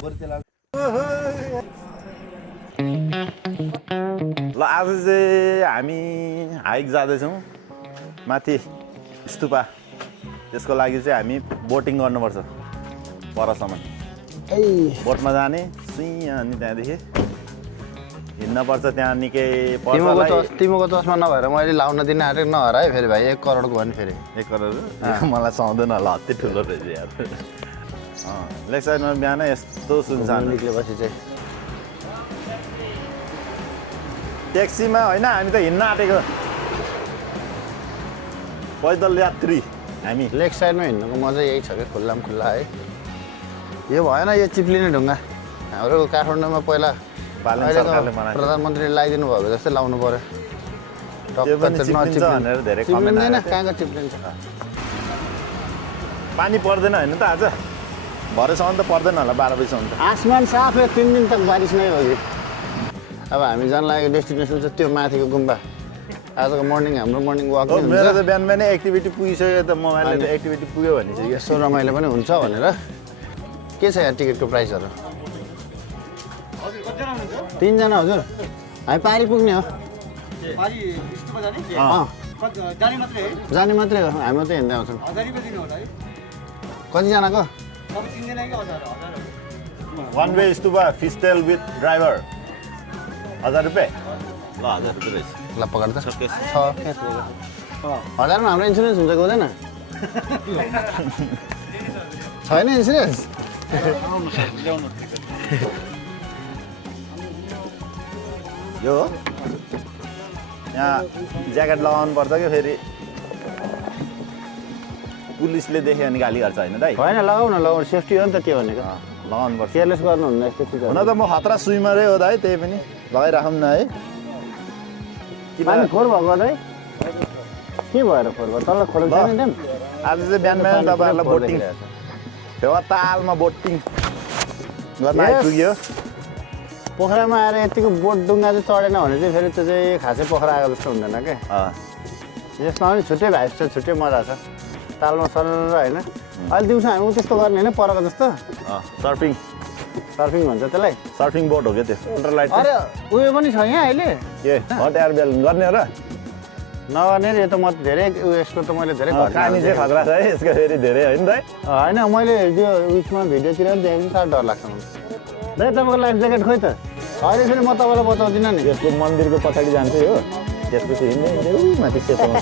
ल आज चाहिँ हामी हाइक जाँदैछौँ माथि स्तुपा। त्यसको लागि चाहिँ हामी बोटिङ गर्नुपर्छ परसम्म। बोटमा जाने सुई अनि त्यहाँदेखि हिँड्नुपर्छ। त्यहाँ निकै तिमीको चस्मा नभएर मैले लाउन दिन आँटेको नहर है फेरि भाइ 1 करोडको भने फेरि 1 करोड मलाई सुहाउँदैन होला। अति ठुलो रहेछ यार। लेक साइडमा बिहान यस्तो सुनसान निक्लेपछि चाहिँ ट्याक्सीमा होइन, हामी त हिँड्न आँटेको पैदल यात्री हामी। लेक साइडमा हिँड्नुको मजा यही छ कि खुल्लामा खुल्ला है। यो भएन, यो चिप्लिने ढुङ्गा हाम्रो काठमाडौँमा पहिला प्रधानमन्त्रीले लगाइदिनु भएको जस्तै लाउनु पर्यो। चिप्लिँदैन, कहाँको चिप्लिन्छ। पानी पर्दैन होइन त आज, भरेसम्म त पर्दैन होला 12 बजीसम्म त। आसमान साफ है, 3 दिन तक बारिस नै हो कि। अब हामी जान लागेको डेस्टिनेसन चाहिँ त्यो माथिको गुम्बा। आजको मर्निङ हाम्रो मर्निङ वाक नै हुन्छ। मेरो त बिहान बिहानै एक्टिभिटी पुगिसक्यो त, मोबाइलले त एक्टिभिटी पुग्यो भने चाहिँ यसो रमाइलो पनि हुन्छ भनेर। के छ यहाँ टिकटको प्राइसहरू? 3 जना हजुर, हामी पारी पुग्ने हो। जाने मात्रै हो, हामी मात्रै हिँड्दै आउँछौँ। कतिजनाको? 1 वे स्तुपा फिस्टेल विथ ड्राइभर 1000 रुपियाँ। ल 1000 रुपियाँ रहेछ। ल पकड त छ। 1000मा हाम्रो इन्सुरेन्स हुन्छ कि हुँदैन? छैन इन्सुरेन्स? यो यहाँ ज्याकेट लगाउनु पर्छ कि फेरि पुलिसले देख्यो भने गाली गर्छ होइन दाइ? होइन, लगाउनु सेफ्टी हो नि त त्यो भनेको। लगाउनु पर्छ। केयरलेस गर्नुहुन्न यस्तो चिज। हुन त म खतरा स्विमरै हो दाइ, त्यही पनि लगाइराखौँ न है। पानी फोहोर भएको दाइ? के भएर फोहोर भयो? तल खोलेको छैन नि? आज चाहिँ बिहान बिहान तपाईँहरूलाई बोटिङ फेवा तालमा बोटिङ गर्न आइपुग्यो। पोखरामा आएर यतिको बोट डुङ्गा चाहिँ चढेन भने चाहिँ फेरि त्यो चाहिँ खासै पोखरा आएको जस्तो हुँदैन क्या। यसमा पनि छुट्टै भाइब छ, छुट्टै मजा छ। तालमा सर होइन, अहिले दिउँसो हामी त्यस्तो गर्ने होइन परको जस्तो। सर्फिङ भन्छ त्यसलाई। सर्फिङ बोट हो क्या त्यो। अन्डरलाइट अरे उयो पनि छ यहाँ अहिले के हट एयर बेलुन गर्ने र नगर्ने। यो त म धेरै यसको त मैले धेरै कहानी चाहिँ खतरा छ है यसको, फेरि धेरै होइन दाइ? होइन, मैले त्यो उयसमा भिडियोतिर पनि देखेको साह्रो डर लाग्छ मलाई। दाइ तपाईँको लाइफ ज्याकेट खोइ त? अहिले फेरि म तपाईँलाई बताउँदिनँ नि। त्यसको मन्दिरको पछाडि जान्छ हो, त्यसपछि हिँड्दै माथि सेतोमा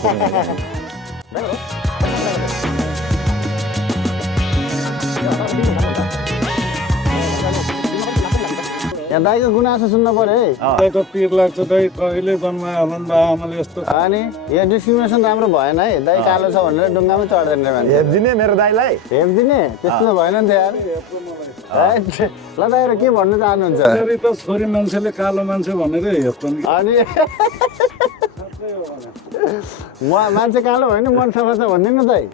यहाँ दाइको गुनासो सुन्नु पर्यो है। दाइको पिर लाग्छ, दाइ कहिले जन्मायो होला नि आमाले यस्तो। अनि यहाँ डिस्क्रिमिनेसन राम्रो भएन है। दाइ कालो छ भनेर डुङ्गामै चढ्दैन मान्छे। हेरिदिने मेरो दाइलाई हेरिदिने त्यस्तो भएन नि त यार। ल दाइहरू के भन्नु चाहनुहुन्छ? त छोरी मान्छेले कालो मान्छे भनेर हेर्छन्। अनि म मान्छे कालो होइन, मन सफा छ भनिदिनु दाइ।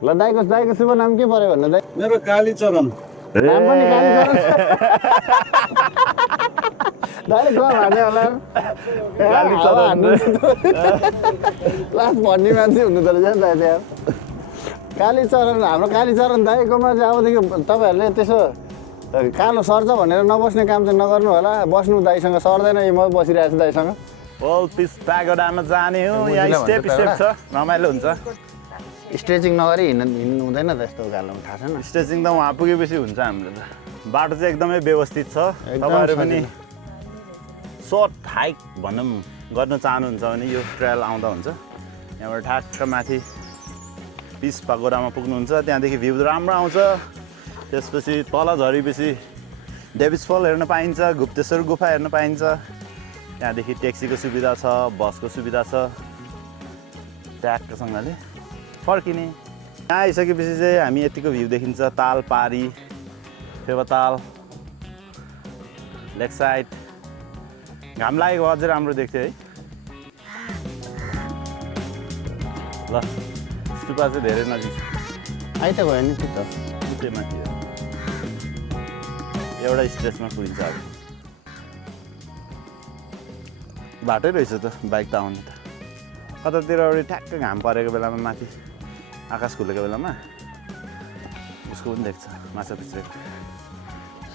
ल दाइको शुभ नाम के पर्यो भन्नु दाइ? मेरो कालीचरण। नाम पनि कालीचरण। दाइले गफ हान्ने होला। लास्ट भन्ने मान्छे हुनु त रहेछ नि दाइ यार। कालीचरण, हाम्रो कालीचरण दाइकोमा चाहिँ अबदेखि तपाईँहरूले त्यसो कालो सर्छ भनेर नबस्ने काम चाहिँ नगर्नु होला। बस्नु दाइसँग सर्दैन, म बसिरहेको छु दाइसँग। ओल पिस प्यागोडामा जाने हो। यहाँ स्टेप छ, रमाइलो हुन्छ। स्ट्रेचिङ नगरी हिँड्नु हुँदैन त यस्तो गालोमा, थाहा छैन? स्ट्रेचिङ त वहाँ पुगेपछि हुन्छ हाम्रो त। बाटो चाहिँ एकदमै व्यवस्थित छ। तपाईँहरू पनि सर्ट हाइक भनौँ गर्न चाहनुहुन्छ भने यो ट्रेल आउँदा हुन्छ। यहाँबाट ठ्याक्क माथि पिस पागोडामा पुग्नुहुन्छ। त्यहाँदेखि भ्यू राम्रो आउँछ। त्यसपछि तल झरेपछि डेभिस फल हेर्न पाइन्छ, गुप्तेश्वर गुफा हेर्न पाइन्छ। त्यहाँदेखि ट्याक्सीको सुविधा छ, बसको सुविधा छ। ट्याक्कसँगले फर्किने। यहाँ आइसकेपछि चाहिँ हामी यतिको भ्यू देखिन्छ। ताल पारी, फेवाताल, लेक साइड। घाम लागेको अझै राम्रो देख्थ्यो है। ल स्तुपा चाहिँ धेरै नजिक आइ त गयो नि त। त्यो माथि एउटा स्टेजमा पुगिन्छ। अब बाटै रहेछ त बाइक त आउने त। कतातिर ठ्याक्क घाम परेको बेलामा माथि आकाश खुलेको बेलामा उसको पनि देख्छ माछा पिछ्रेको।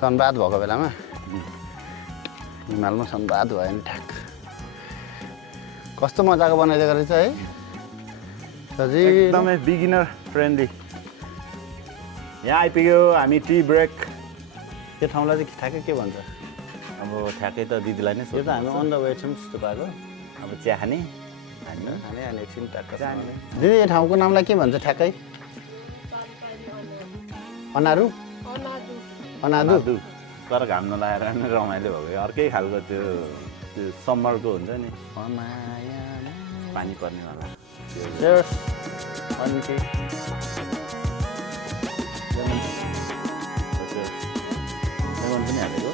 सनबाद भएको बेलामा हिमालमा सनबाद भयो नि ठ्याक कस्तो मजाको बनाइदिएको रहेछ है सजिलो एकदमै बिगिनर फ्रेन्डली यहाँ आइपुग्यो हामी टी ब्रेक त्यो ठाउँलाई चाहिँ ठ्याक्कै के भन्छ अब ठ्याक्कै त दिदीलाई नै यो त हामी अन द वे छौँ जस्तो पाएको अब चिया खाने खाने अनि एकछिन ट्याक्क दिदी यो ठाउँको नामलाई के भन्छ ठ्याक्कै अनारु अनादु तर घाम नलाएर नै रमाइलो भएको अर्कै खालको त्यो समरको हुन्छ नि पानी पर्नेवाला अनि के लेमन पनि हालेको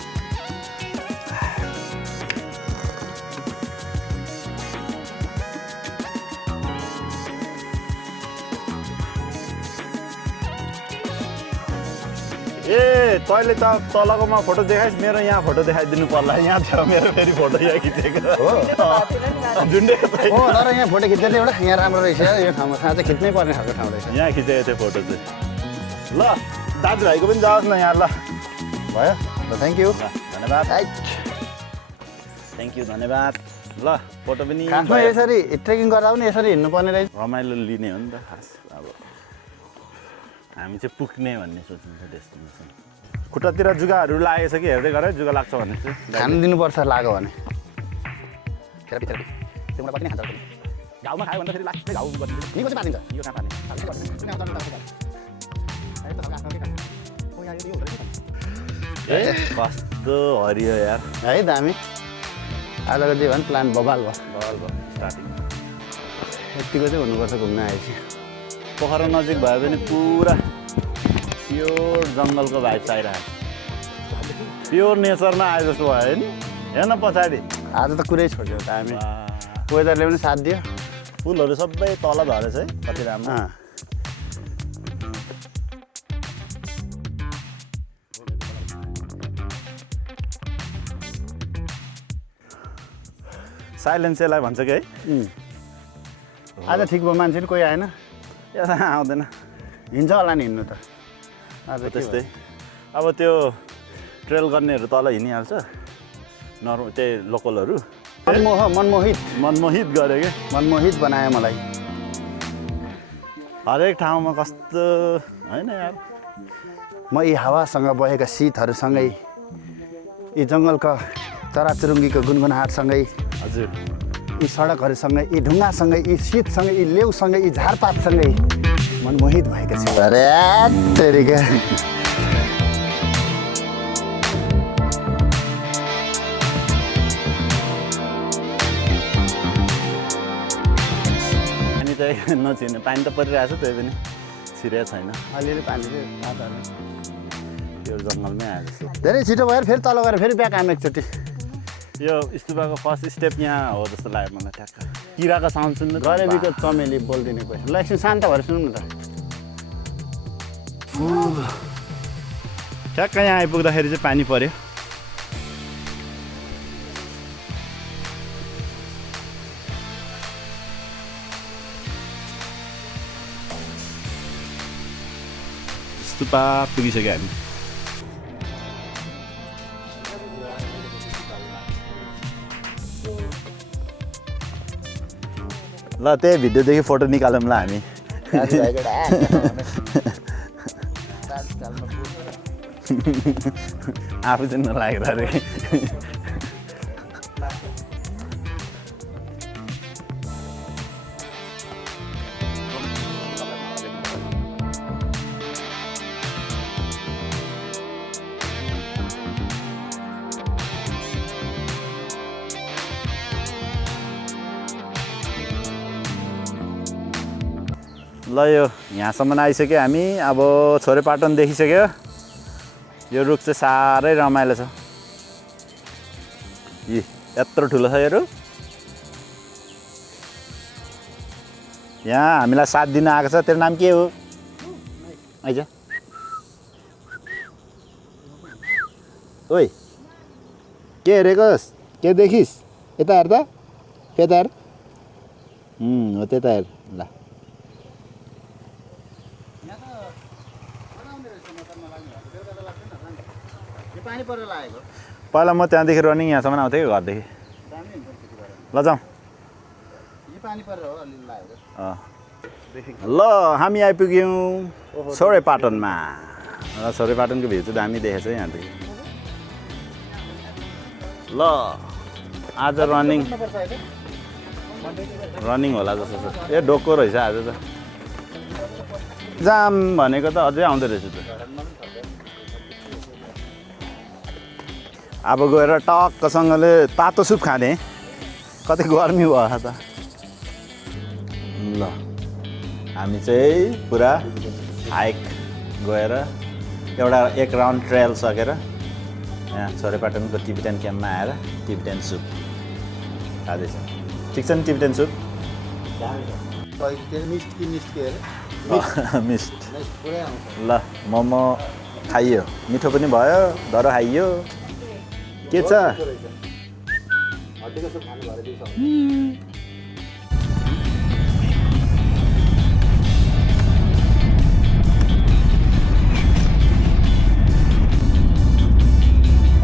ए तैँले त तलकोमा फोटो देखाइस् मेरो यहाँ फोटो देखाइदिनु पर्ला यहाँ थियो मेरो फेरि फोटो यहाँ खिचेको झुन्डेको छैन हो तर यहाँ फोटो खिच्दै थियो एउटा यहाँ राम्रो रहेछ यो ठाउँमा साँच्चै खिच्नै पर्ने खालको ठाउँ रहेछ यहाँ खिचेको थियो फोटो चाहिँ ल दाजुभाइको पनि जाओस् न यहाँ ल भयो ल थ्याङ्क यू ल धन्यवाद थ्याङ्क यू धन्यवाद ल फोटो पनि खासमा यसरी ट्रेकिङ गर्दा पनि यसरी हिँड्नुपर्ने रहेछ रमाइलो लिने हो नि त खास अब हामी चाहिँ पुग्ने भन्ने सोचिन्छ डेस्टिनेसन खुट्टातिर जुगाहरू लागेको छ कि हेर्दै गर जुगा लाग्छ भने चाहिँ खानु दिनुपर्छ लाग्यो भने घाउमा खायो भने फेरि लाग्छ घाउ निको चाहिँ पारिन्छ यो कहाँ पार्ने कस्तो हरियो यार है दामी आजको जे भने प्लान बबाल भयो स्टार्टिङ यतिको चाहिँ हुनुपर्छ घुम्न आएपछि पोखरा नजिक भयो भने पुरा प्योर जङ्गलको भाइब आइरहेको प्योर नेचरमा आए जस्तो भयो नि हेर्न पछाडि आज त कुरै छोड्यो त हामी वेदरले पनि साथ दियो फुलहरू सबै तल झरेछ है कति राम्रो साइलेन्स यसलाई भन्छ कि है आज ठिक भयो मान्छे नि कोही आएन यहाँ आउँदैन हिँड्छ होला नि हिँड्नु त आज त्यस्तै अब त्यो ट्रेल गर्नेहरू तल हिँडिहाल्छ त्यही लोकलहरू मनमोहित गरे क्या मनमोहित बनायो मलाई हरेक ठाउँमा कस्तो होइन यार म यी हावासँग बहेका शीतहरूसँगै यी जङ्गलका चराचुरुङ्गीको गुनगुनाहटसँगै हजुर यी सडकहरूसँगै यी ढुङ्गासँगै यी शीतसँगै यी लेउसँगै यी झारपातसँगै मनमोहित भएका छु अरे तेरिका पानी त नछिर्ने पानी त परिरहेको छ त्यही पनि छिरेको छैन अलिअलि पानी चाहिँ तातोहरू त्यो जङ्गलमै आएको छु धेरै छिटो भयो फेरि तल गएर फेरि ब्याक आएँ एकचोटि यो स्तुपाको फर्स्ट स्टेप यहाँ हो जस्तो लाग्यो मलाई ठ्याक्क किराको साउन्ड सुन्नु गरेबीको चमेली बोलिदिने पैसा ल एकछिन शान्त भएर सुनौँ न त ठ्याक्क यहाँ आइपुग्दाखेरि चाहिँ पानी पर्यो स्तुपा पुगिसक्यो हामी ल त्यही भिडियोदेखि फोटो निकालौँ ल हामी आफू चाहिँ नलागेर अरे ल यो यहाँसम्म आइसक्यो हामी अब छोरेपाटन देखिसक्यो यो रुख चाहिँ साह्रै रमाइलो छ यी यत्रो ठुलो छ यो रुख यहाँ हामीलाई साथ दिन आएको छ तेरो नाम के हो आइज ओइ के हेरेकोस् के देखिस् यता हेर त यता हेर हो त्यता हेर ल पानी परेर लागेको पहिला म त्यहाँदेखि रनिङ यहाँसम्म आउँथेँ कि घरदेखि दामी हुन्छ त्यति बेला ल जाउँ यो पानी परेर हो अलिअलि लागेको ल हामी आइपुग्यौँ सोरेपाटनमा र सोरेपाटनको भ्यू चाहिँ दामी देखेछ यहाँदेखि ल आज रनिङ होला जस्तो छ ए डोको रहेछ आज त जाम भनेको त अझै आउँदो रहेछ त अब गएर टक्कसँगले तातो सुप खाने कति गर्मी भयो त ल हामी चाहिँ पुरा हाइक गएर एउटा एक राउन्ड ट्रायल सकेर यहाँ छोरेपाटनको टिबिटेन क्याम्पमा आएर टिबिटेन सुप खाँदैछ ठिक छ नि टिबिटेन सुप मिस्ट ल मोमो खाइयो मिठो पनि भयो डह्रो खाइयो के छ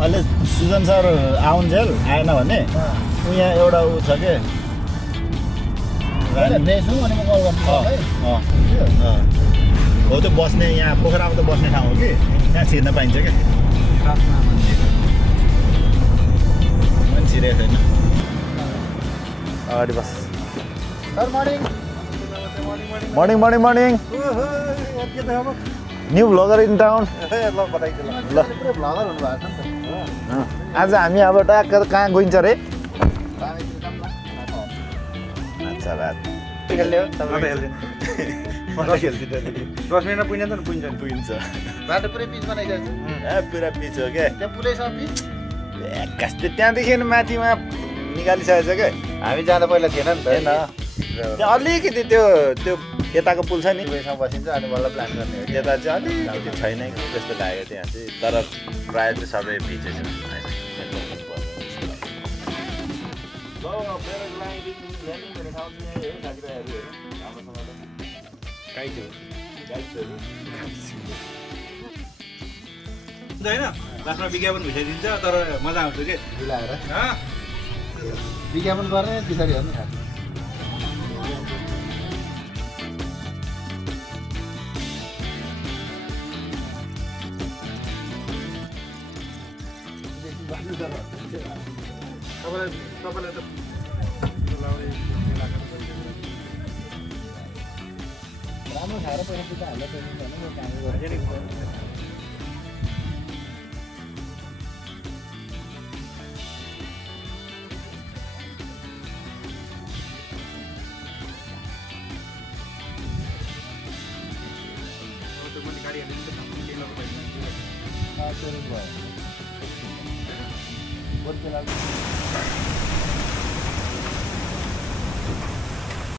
अहिले सुजन सर आउन्जेल आएन भने यहाँ एउटा ऊ छ के हो त्यो बस्ने यहाँ पोखरामा त बस्ने ठाउँ हो कि त्यहाँ छिर्न पाइन्छ क्या पनि छिरेको छैन अगाडि बस sir morning morning morning morning new vlogger in town ल भ्लगर हुनुभएको छ नि त आज हामी अब टक्क कहाँ गइन्छ रे अच्छा बात खेल्ने हो पुगिन्छ बाटो पुरै पिच बनाइसकेको ए पुरा पिच हो क्या त्यहाँ पुरै छ पिच कस्तो त्यहाँदेखि माथिमा निकालिसकेको छ क्या हामी जाँदा पहिला थिएन नि त होइन त्यहाँ अलिकति त्यो यताको पुल छ नि दुवैसँग बसिन्छ अनि बल्ल प्लान गर्ने हो यता चाहिँ अलिकति छैन कि त्यस्तो लाग्यो त्यहाँ चाहिँ तर प्रायः चाहिँ सबै भिजै छ होइन लास्टमा विज्ञापन भइसकिदिन्छ तर मजा आउँछ कि मिलाएर विज्ञापन गर्ने पछाडि हेर्नु खान्छ तपाईँलाई त राम्रो खाएर पैसा पुग्दा हामीलाई पेमेन्ट गर्नु